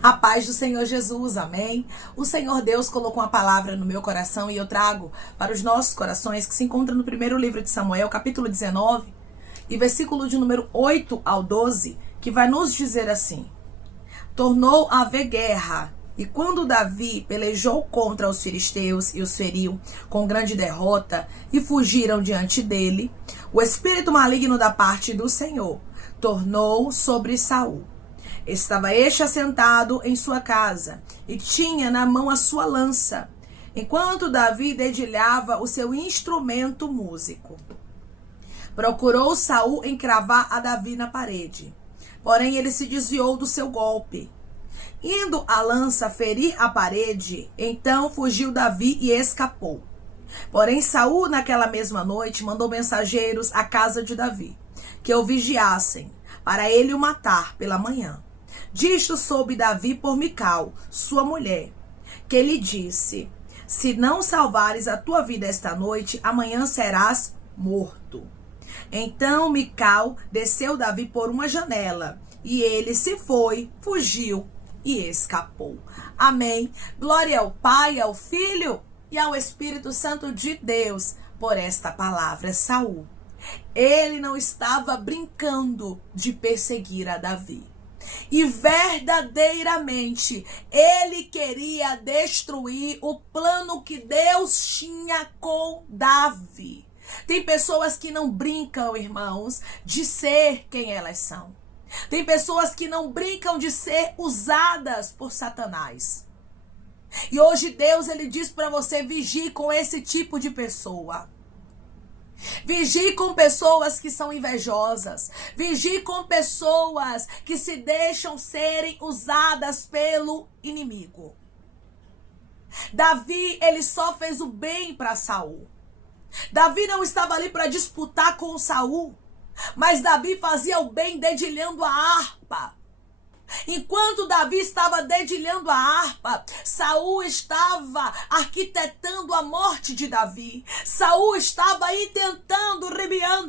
A paz do Senhor Jesus, amém? O Senhor Deus colocou uma palavra no meu coração e eu trago para os nossos corações, que se encontra no primeiro livro de Samuel, capítulo 19, e versículo de número 8 ao 12, que vai nos dizer assim: Tornou a haver guerra, e quando Davi pelejou contra os filisteus e os feriu com grande derrota, e fugiram diante dele, o espírito maligno da parte do Senhor tornou sobre Saul. Estava este assentado em sua casa, e tinha na mão a sua lança, enquanto Davi dedilhava o seu instrumento músico. Procurou Saul encravar a Davi na parede, porém ele se desviou do seu golpe. Indo a lança ferir a parede, então fugiu Davi e escapou. Porém Saul, naquela mesma noite, mandou mensageiros à casa de Davi, que o vigiassem, para ele o matar pela manhã. Disto soube Davi por Mical, sua mulher, que lhe disse: Se não salvares a tua vida esta noite, amanhã serás morto. Então Mical desceu Davi por uma janela, e ele se foi, fugiu e escapou. Amém. Glória ao Pai, ao Filho e ao Espírito Santo de Deus por esta palavra. Saul, ele não estava brincando de perseguir a Davi. E verdadeiramente ele queria destruir o plano que Deus tinha com Davi. Tem pessoas que não brincam, irmãos, de ser quem elas são. Tem pessoas que não brincam de ser usadas por Satanás. E hoje Deus, ele diz para você: vigie com esse tipo de pessoa. Vigie com pessoas que são invejosas. Vigie com pessoas que se deixam serem usadas pelo inimigo. Davi, ele só fez o bem para Saul. Davi não estava ali para disputar com Saul, mas Davi fazia o bem dedilhando a harpa. Enquanto Davi estava dedilhando a harpa, Saul estava arquitetando a morte de Davi. Saul estava intentando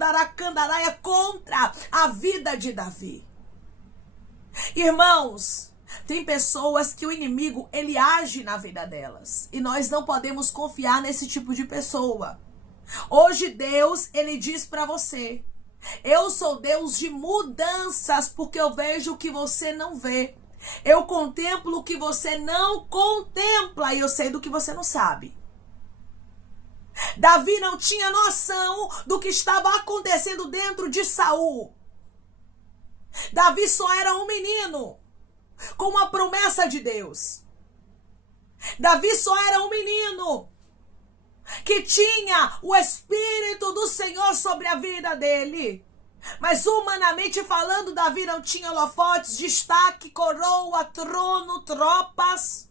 aracandaраia contra a vida de Davi. Irmãos, tem pessoas que o inimigo, ele age na vida delas, e nós não podemos confiar nesse tipo de pessoa. Hoje Deus, ele diz para você: eu sou Deus de mudanças, porque eu vejo o que você não vê. Eu contemplo o que você não contempla, e eu sei do que você não sabe. Davi não tinha noção do que estava acontecendo dentro de Saul. Davi só era um menino com uma promessa de Deus. Davi só era um menino que tinha o Espírito do Senhor sobre a vida dele. Mas humanamente falando, Davi não tinha holofotes, destaque, coroa, trono, tropas.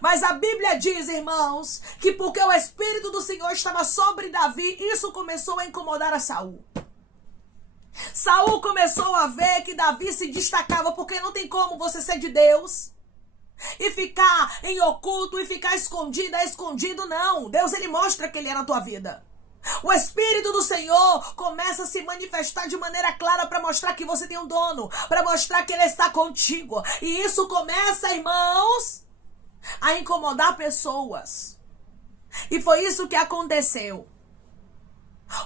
Mas a Bíblia diz, irmãos, que porque o Espírito do Senhor estava sobre Davi, isso começou a incomodar a Saul. Saul começou a ver que Davi se destacava, porque não tem como você ser de Deus e ficar em oculto e ficar escondido, não. Deus, ele mostra que ele é na tua vida. O Espírito do Senhor começa a se manifestar de maneira clara para mostrar que você tem um dono, para mostrar que ele está contigo. E isso começa, irmãos, a incomodar pessoas. E foi isso que aconteceu.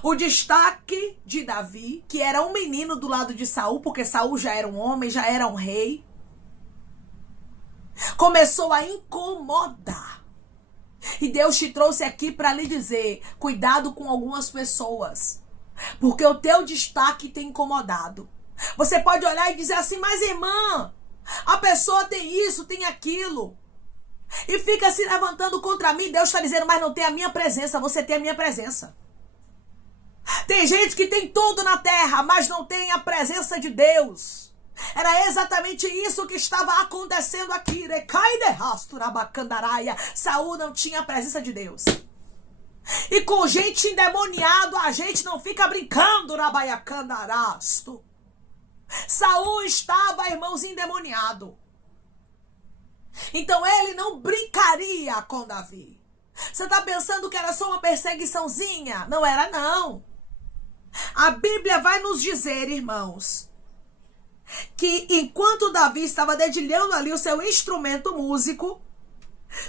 O destaque de Davi, que era um menino do lado de Saul, porque Saul já era um homem, já era um rei, começou a incomodar. E Deus te trouxe aqui para lhe dizer: cuidado com algumas pessoas, porque o teu destaque tem incomodado. Você pode olhar e dizer assim: mas irmã, a pessoa tem isso, tem aquilo, e fica se levantando contra mim. Deus está dizendo: mas não tem a minha presença, você tem a minha presença. Tem gente que tem tudo na terra, mas não tem a presença de Deus. Era exatamente isso que estava acontecendo aqui. Saul não tinha a presença de Deus. E com gente endemoniada, a gente não fica brincando. Saul estava, irmãos, endemoniado. Então ele não brincaria com Davi. Você está pensando que era só uma perseguiçãozinha? Não era, não. A Bíblia vai nos dizer, irmãos, que enquanto Davi estava dedilhando ali o seu instrumento músico,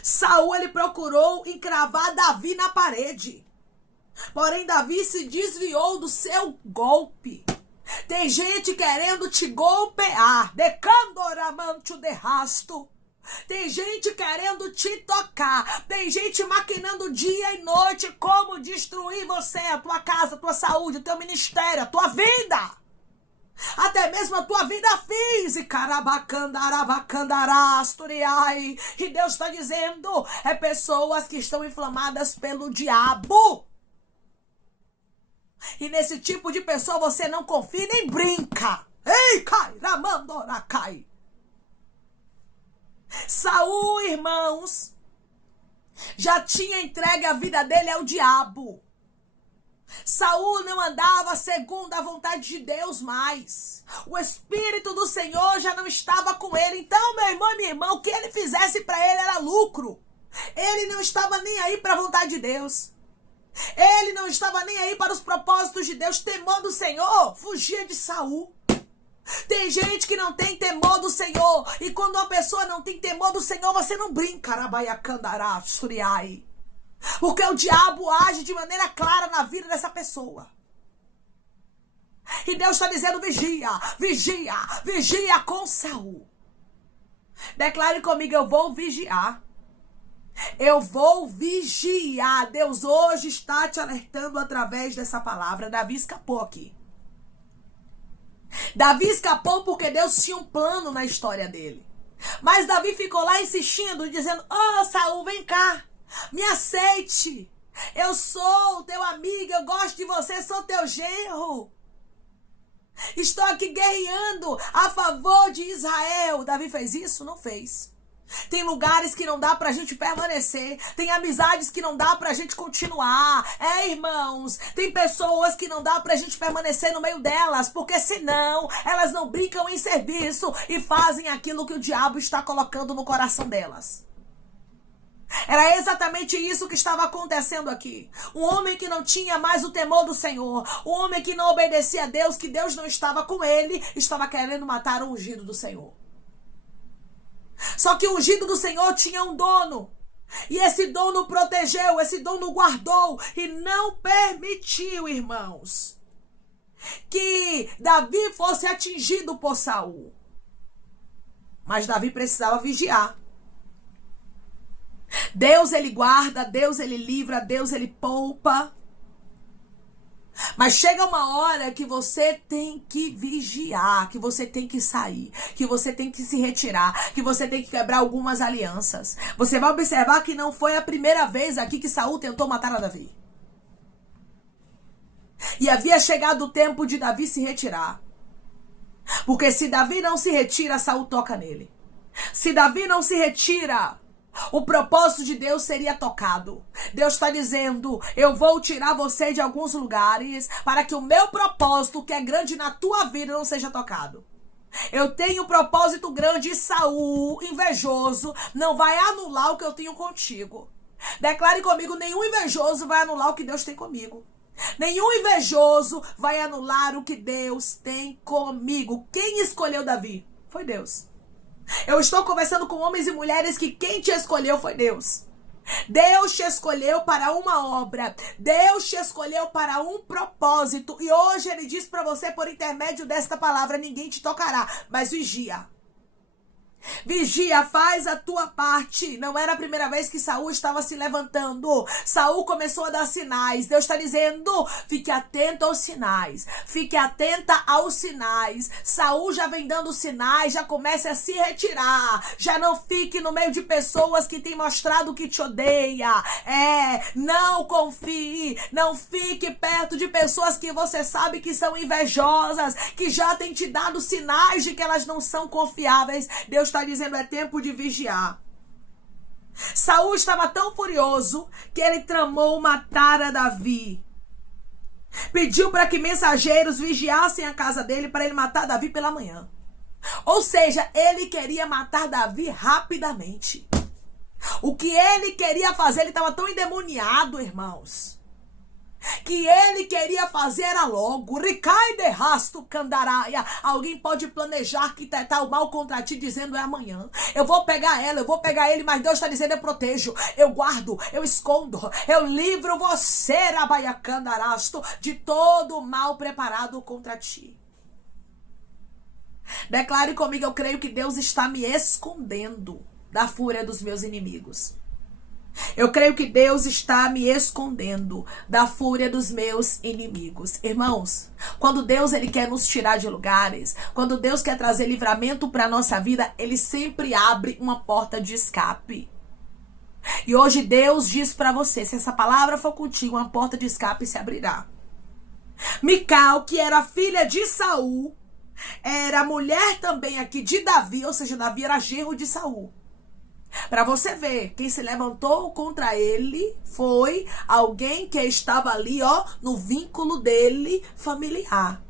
Saul ele procurou encravar Davi na parede. Porém, Davi se desviou do seu golpe. Tem gente querendo te golpear. Decandoramancho de rasto. Tem gente querendo te tocar. Tem gente maquinando dia e noite como destruir você, a tua casa, a tua saúde, o teu ministério, a tua vida. Até mesmo a tua vida física. E Deus está dizendo, pessoas que estão inflamadas pelo diabo. E nesse tipo de pessoa você não confia nem brinca. Ei, cai, ramandora, cai. Saul, irmãos, já tinha entregue a vida dele ao diabo. Saul não andava segundo a vontade de Deus mais. O Espírito do Senhor já não estava com ele. Então, meu irmão e minha irmã, o que ele fizesse para ele era lucro. Ele não estava nem aí para a vontade de Deus. Ele não estava nem aí para os propósitos de Deus. Temor do Senhor, fugia de Saul. Tem gente que não tem temor do Senhor. E quando uma pessoa não tem temor do Senhor, você não brinca. Porque o diabo age de maneira clara na vida dessa pessoa. E Deus está dizendo, vigia, vigia, vigia com Saul. Declare comigo, eu vou vigiar. Eu vou vigiar. Deus hoje está te alertando através dessa palavra. Davi escapou aqui. Davi escapou porque Deus tinha um plano na história dele. Mas Davi ficou lá insistindo, dizendo, Saul, vem cá, me aceite. Eu sou teu amigo, eu gosto de você, sou teu genro. Estou aqui guerreando a favor de Israel. Davi fez isso? Não fez. Tem lugares que não dá pra gente permanecer. Tem amizades que não dá pra gente continuar. Irmãos, tem pessoas que não dá pra gente permanecer no meio delas, porque senão elas não brincam em serviço e fazem aquilo que o diabo está colocando no coração delas. Era exatamente isso que estava acontecendo aqui. Um homem que não tinha mais o temor do Senhor, um homem que não obedecia a Deus, que Deus não estava com ele, estava querendo matar o ungido do Senhor. Só que o ungido do Senhor tinha um dono. E esse dono protegeu, esse dono guardou e não permitiu, irmãos, que Davi fosse atingido por Saul. Mas Davi precisava vigiar. Deus ele guarda, Deus ele livra, Deus ele poupa. Mas chega uma hora que você tem que vigiar, que você tem que sair, que você tem que se retirar, que você tem que quebrar algumas alianças. Você vai observar que não foi a primeira vez aqui que Saul tentou matar a Davi. E havia chegado o tempo de Davi se retirar. Porque se Davi não se retira, Saul toca nele. Se Davi não se retira, o propósito de Deus seria tocado. Deus está dizendo, eu vou tirar você de alguns lugares para que o meu propósito, que é grande na tua vida, não seja tocado. Eu tenho um propósito grande e Saul, invejoso, não vai anular o que eu tenho contigo. Declare comigo, nenhum invejoso vai anular o que Deus tem comigo. Nenhum invejoso vai anular o que Deus tem comigo. Quem escolheu Davi? Foi Deus. Eu estou conversando com homens e mulheres que quem te escolheu foi Deus. Deus te escolheu para uma obra. Deus te escolheu para um propósito. E hoje ele diz para você, por intermédio desta palavra, ninguém te tocará, mas vigia. Vigia, faz a tua parte. Não era a primeira vez que Saul estava se levantando. Saul começou a dar sinais. Deus está dizendo, fique atento aos sinais. Fique atenta aos sinais. Saul já vem dando sinais, já comece a se retirar. Já não fique no meio de pessoas que têm mostrado que te odeia. Não confie. Não fique perto de pessoas que você sabe que são invejosas, que já têm te dado sinais de que elas não são confiáveis. Deus está dizendo, é tempo de vigiar. Saul estava tão furioso que ele tramou matar a Davi. Pediu para que mensageiros vigiassem a casa dele para ele matar Davi pela manhã. Ou seja, ele queria matar Davi rapidamente. O que ele queria fazer, ele estava tão endemoniado, irmãos. que ele queria fazer era logo. Ricai de rasto candaraia. Alguém pode planejar que tá o mal contra ti, dizendo é amanhã. Eu vou pegar ela, eu vou pegar ele, mas Deus está dizendo eu protejo, eu guardo, eu escondo, eu livro você, rabaia candarasto, de todo o mal preparado contra ti. Declare comigo, eu creio que Deus está me escondendo da fúria dos meus inimigos. Eu creio que Deus está me escondendo da fúria dos meus inimigos. Irmãos, quando Deus ele quer nos tirar de lugares, quando Deus quer trazer livramento para a nossa vida, ele sempre abre uma porta de escape. E hoje Deus diz para você, se essa palavra for contigo, uma porta de escape se abrirá. Mical, que era filha de Saul, era mulher também aqui de Davi, ou seja, Davi era genro de Saul. Para você ver, quem se levantou contra ele foi alguém que estava ali, no vínculo dele familiar.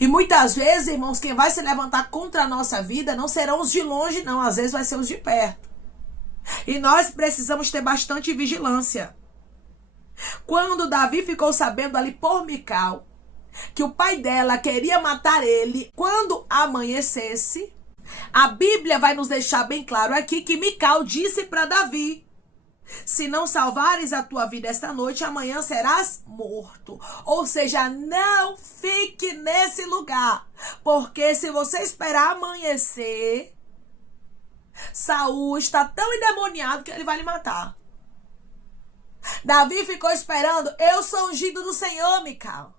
E muitas vezes, irmãos, quem vai se levantar contra a nossa vida não serão os de longe, não. Às vezes vai ser os de perto. E nós precisamos ter bastante vigilância. Quando Davi ficou sabendo ali por Mical que o pai dela queria matar ele quando amanhecesse, a Bíblia vai nos deixar bem claro aqui que Mical disse para Davi: se não salvares a tua vida esta noite, amanhã serás morto. Ou seja, não fique nesse lugar, porque se você esperar amanhecer, Saul está tão endemoniado que ele vai lhe matar. Davi ficou esperando. Eu sou ungido do Senhor, Mical.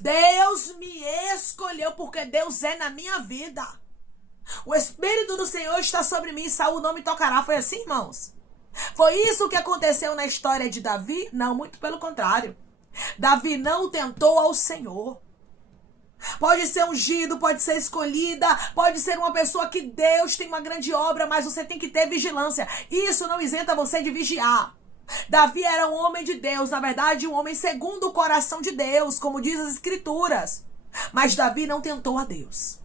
Deus me escolheu porque Deus é na minha vida. O Espírito do Senhor está sobre mim, Saul não me tocará. Foi assim, irmãos? Foi isso que aconteceu na história de Davi? Não, muito pelo contrário. Davi não tentou ao Senhor. Pode ser ungido, pode ser escolhida, pode ser uma pessoa que Deus tem uma grande obra, mas você tem que ter vigilância. Isso não isenta você de vigiar. Davi era um homem de Deus, na verdade, um homem segundo o coração de Deus, como diz as Escrituras. Mas Davi não tentou a Deus.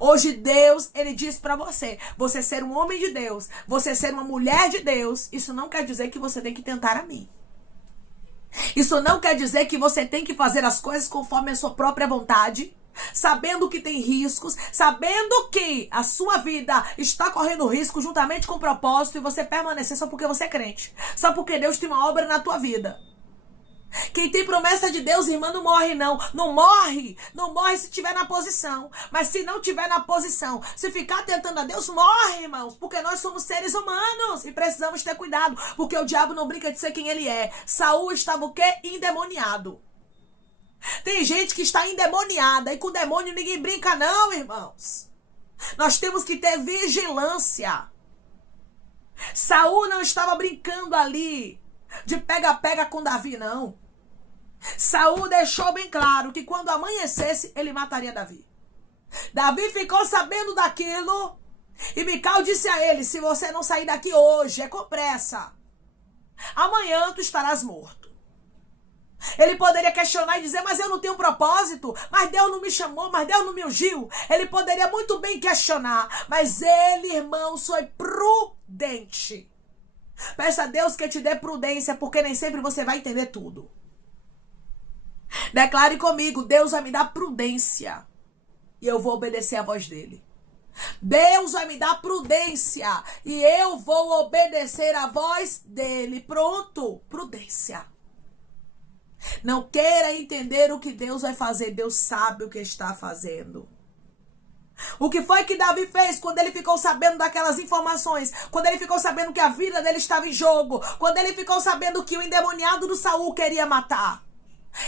Hoje Deus, ele diz para você, você ser um homem de Deus, você ser uma mulher de Deus, isso não quer dizer que você tem que tentar a mim. Isso não quer dizer que você tem que fazer as coisas conforme a sua própria vontade, sabendo que tem riscos, sabendo que a sua vida está correndo risco juntamente com o propósito e você permanecer só porque você é crente, só porque Deus tem uma obra na tua vida. Quem tem promessa de Deus, irmã, não morre não. Não morre se estiver na posição. Mas se não estiver na posição, se ficar tentando a Deus, morre, irmãos. Porque nós somos seres humanos e precisamos ter cuidado. Porque o diabo não brinca de ser quem ele é. Saul estava o quê? Endemoniado. Tem gente que está endemoniada e com demônio ninguém brinca não, irmãos. Nós temos que ter vigilância. Saul não estava brincando ali de pega-pega com Davi, não. Saul deixou bem claro que quando amanhecesse, ele mataria Davi. Davi ficou sabendo daquilo e Mical disse a ele: se você não sair daqui hoje, é com pressa, amanhã tu estarás morto. Ele poderia questionar e dizer: mas eu não tenho propósito, mas Deus não me chamou, mas Deus não me ungiu. Ele poderia muito bem questionar, mas ele, irmão, foi prudente. Peça a Deus que te dê prudência, porque nem sempre você vai entender tudo. Declare comigo: Deus vai me dar prudência e eu vou obedecer a voz dele. Deus vai me dar prudência e eu vou obedecer a voz dele. Pronto, prudência. Não queira entender o que Deus vai fazer. Deus sabe o que está fazendo. O que foi que Davi fez quando ele ficou sabendo daquelas informações? Quando ele ficou sabendo que a vida dele estava em jogo? Quando ele ficou sabendo que o endemoniado do Saul queria matar?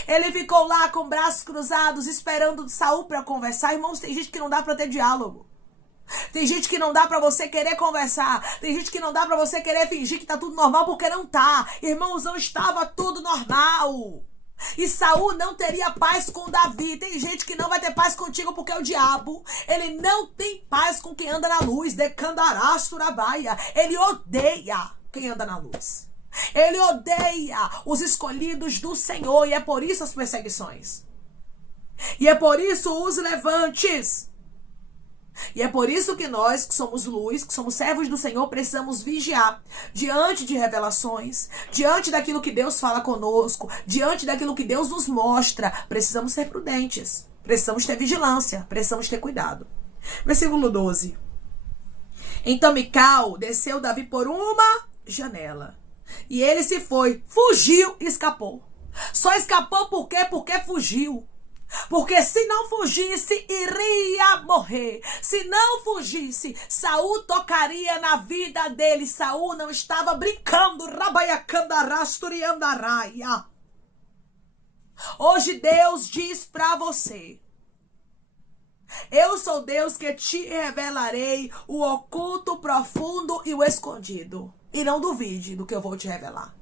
Ele ficou lá com braços cruzados esperando Saul para conversar. Irmãos, tem gente que não dá para ter diálogo. Tem gente que não dá para você querer conversar. Tem gente que não dá para você querer fingir que tá tudo normal, porque não tá. Irmãos, não estava tudo normal. E Saul não teria paz com Davi. Tem gente que não vai ter paz contigo porque o diabo, ele não tem paz com quem anda na luz. Decandarasturabaia. Ele odeia quem anda na luz. Ele odeia os escolhidos do Senhor. E é por isso as perseguições. E é por isso os levantes. E é por isso que nós, que somos luz, que somos servos do Senhor, precisamos vigiar diante de revelações, diante daquilo que Deus fala conosco, diante daquilo que Deus nos mostra. Precisamos ser prudentes, precisamos ter vigilância, precisamos ter cuidado. Versículo 12. Então Mical desceu Davi por uma janela. E ele se foi, fugiu e escapou. Só escapou por quê? Porque fugiu. Porque se não fugisse, iria morrer. Se não fugisse, Saul tocaria na vida dele. Saul não estava brincando. Hoje Deus diz para você: eu sou Deus que te revelarei o oculto, o profundo e o escondido. E não duvide do que eu vou te revelar.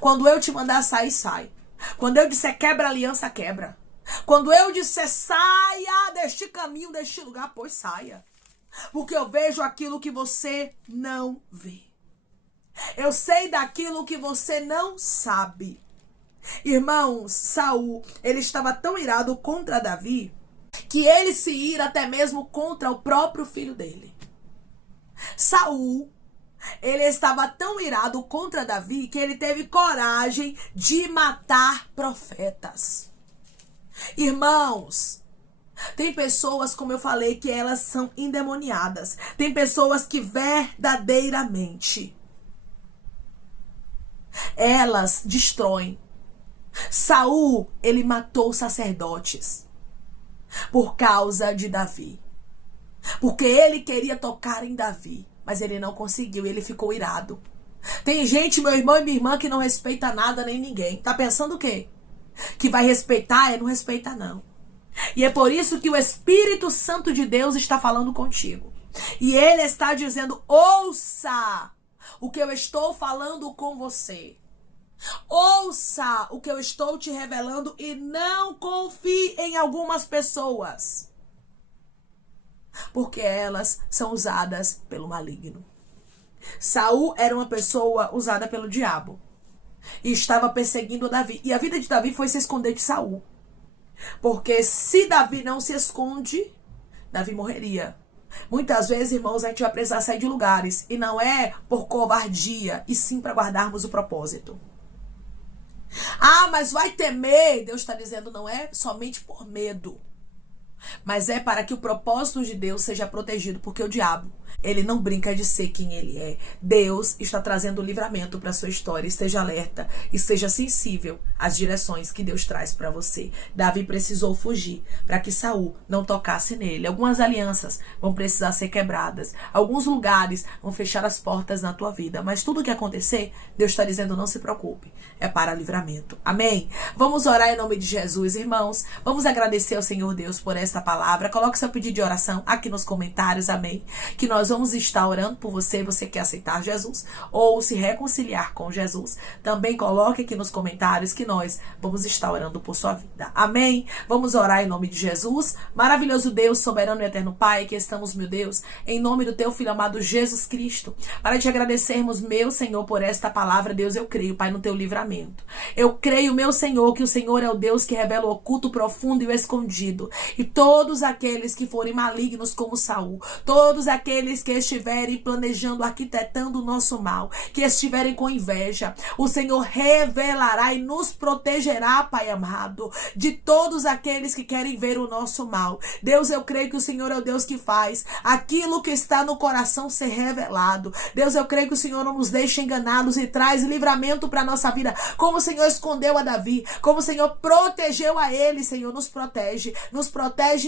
Quando eu te mandar sair, sai. Quando eu disser quebra a aliança, quebra. Quando eu disser saia deste caminho, deste lugar, pois saia. Porque eu vejo aquilo que você não vê. Eu sei daquilo que você não sabe. Irmãos, Saul, ele estava tão irado contra Davi, que ele se ira até mesmo contra o próprio filho dele. Saul, ele estava tão irado contra Davi que ele teve coragem de matar profetas. Irmãos, tem pessoas, como eu falei, que elas são endemoniadas. Tem pessoas que verdadeiramente elas destroem. Saul, ele matou sacerdotes por causa de Davi. Porque ele queria tocar em Davi, mas ele não conseguiu, ele ficou irado. Tem gente, meu irmão e minha irmã, que não respeita nada nem ninguém. Tá pensando o quê? Que vai respeitar? Não respeita não. E é por isso que o Espírito Santo de Deus está falando contigo. E ele está dizendo: ouça o que eu estou falando com você. Ouça o que eu estou te revelando e não confie em algumas pessoas, porque elas são usadas pelo maligno. Saul era uma pessoa usada pelo diabo e estava perseguindo Davi. E a vida de Davi foi se esconder de Saul, porque se Davi não se esconde, Davi morreria. Muitas vezes, irmãos, a gente vai precisar sair de lugares, e não é por covardia, e sim para guardarmos o propósito. Ah, mas vai temer. Deus está dizendo, não é somente por medo, mas é para que o propósito de Deus seja protegido, porque o diabo, ele não brinca de ser quem ele é. Deus está trazendo livramento para a sua história. Esteja alerta e seja sensível às direções que Deus traz para você. Davi precisou fugir para que Saul não tocasse nele. Algumas alianças vão precisar ser quebradas. Alguns lugares vão fechar as portas na tua vida. Mas tudo o que acontecer, Deus está dizendo, não se preocupe. É para livramento. Amém? Vamos orar em nome de Jesus, irmãos. Vamos agradecer ao Senhor Deus por esta palavra. Coloque seu pedido de oração aqui nos comentários. Amém? Que nós vamos estar orando por você. Você quer aceitar Jesus ou se reconciliar com Jesus? Também coloque aqui nos comentários que nós vamos estar orando por sua vida. Amém? Vamos orar em nome de Jesus. Maravilhoso Deus, soberano e eterno Pai, que estamos, meu Deus, em nome do teu Filho amado Jesus Cristo, para te agradecermos, meu Senhor, por esta palavra. Deus, eu creio, Pai, no teu livramento. Eu creio, meu Senhor, que o Senhor é o Deus que revela o oculto, o profundo e o escondido. E todos aqueles que forem malignos como Saul, todos aqueles que estiverem planejando, arquitetando o nosso mal, que estiverem com inveja, o Senhor revelará e nos protegerá, Pai amado, de todos aqueles que querem ver o nosso mal. Deus, eu creio que o Senhor é o Deus que faz aquilo que está no coração ser revelado. Deus, eu creio que o Senhor não nos deixa enganados e traz livramento para a nossa vida, como o Senhor escondeu a Davi, como o Senhor protegeu a ele. Senhor, nos protege,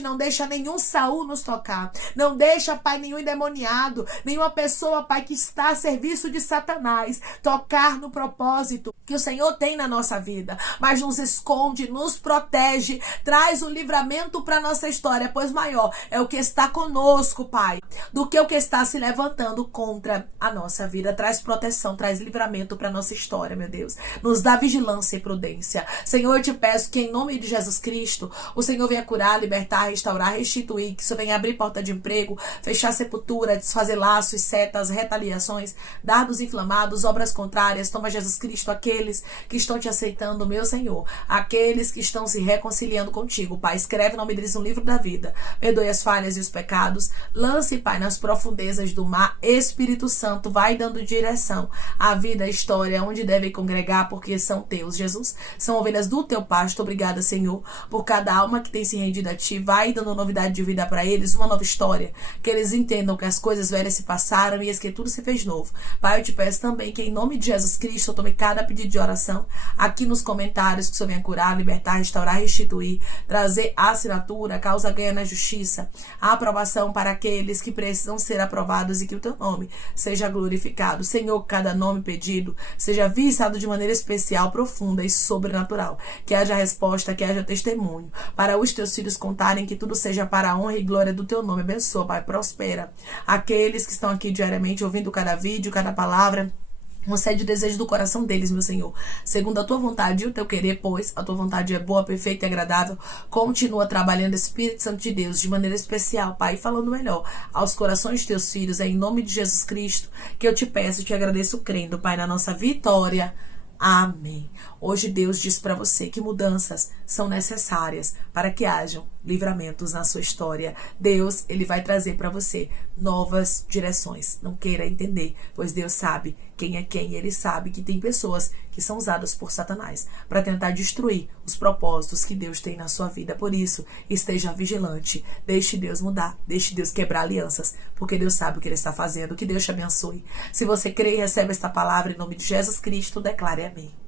não deixa nenhum Saul nos tocar, não deixa, Pai, nenhum endemoniado, nenhuma pessoa, Pai, que está a serviço de Satanás, tocar no propósito que o Senhor tem na nossa vida, mas nos esconde, nos protege, traz o livramento para nossa história, pois maior é o que está conosco, Pai, do que o que está se levantando contra a nossa vida. Traz proteção, traz livramento para nossa história, meu Deus. Nos dá vigilância e prudência. Senhor, eu te peço que em nome de Jesus Cristo, o Senhor venha curar, libertar, restaurar, restituir, que o Senhor venha abrir porta de emprego, fechar sepultura, desfazer laços, setas, retaliações, dardos inflamados, obras contrárias. Toma, Jesus Cristo, aquele aqueles que estão te aceitando, meu Senhor, aqueles que estão se reconciliando contigo, Pai. Escreve o nome deles no livro da vida. Perdoe as falhas e os pecados. Lance, Pai, nas profundezas do mar. Espírito Santo, vai dando direção à vida, à história, onde devem congregar, porque são teus, Jesus. São ovelhas do teu pasto. Obrigada, Senhor, por cada alma que tem se rendido a ti. Vai dando novidade de vida para eles, uma nova história. Que eles entendam que as coisas velhas se passaram e que tudo se fez novo. Pai, eu te peço também que em nome de Jesus Cristo eu tome cada pedido de oração aqui nos comentários, que o Senhor venha curar, libertar, restaurar, restituir, trazer a assinatura, a causa ganha na justiça, a aprovação para aqueles que precisam ser aprovados e que o teu nome seja glorificado. Senhor, cada nome pedido seja visado de maneira especial, profunda e sobrenatural. Que haja resposta, que haja testemunho, para os teus filhos contarem que tudo seja para a honra e glória do teu nome. Abençoa, Pai, prospera aqueles que estão aqui diariamente ouvindo cada vídeo, cada palavra. Concede o desejo do coração deles, meu Senhor, segundo a tua vontade e o teu querer, pois a tua vontade é boa, perfeita e agradável. Continua trabalhando, Espírito Santo de Deus, de maneira especial, Pai, falando melhor aos corações de teus filhos. É em nome de Jesus Cristo que eu te peço e te agradeço, crendo, Pai, na nossa vitória. Amém. Hoje Deus diz para você que mudanças são necessárias para que hajam livramentos na sua história. Deus, ele vai trazer para você novas direções. Não queira entender, pois Deus sabe quem é quem. Ele sabe que tem pessoas que são usadas por Satanás para tentar destruir os propósitos que Deus tem na sua vida. Por isso, esteja vigilante. Deixe Deus mudar. Deixe Deus quebrar alianças, porque Deus sabe o que ele está fazendo. Que Deus te abençoe. Se você crê e recebe esta palavra em nome de Jesus Cristo, declare amém.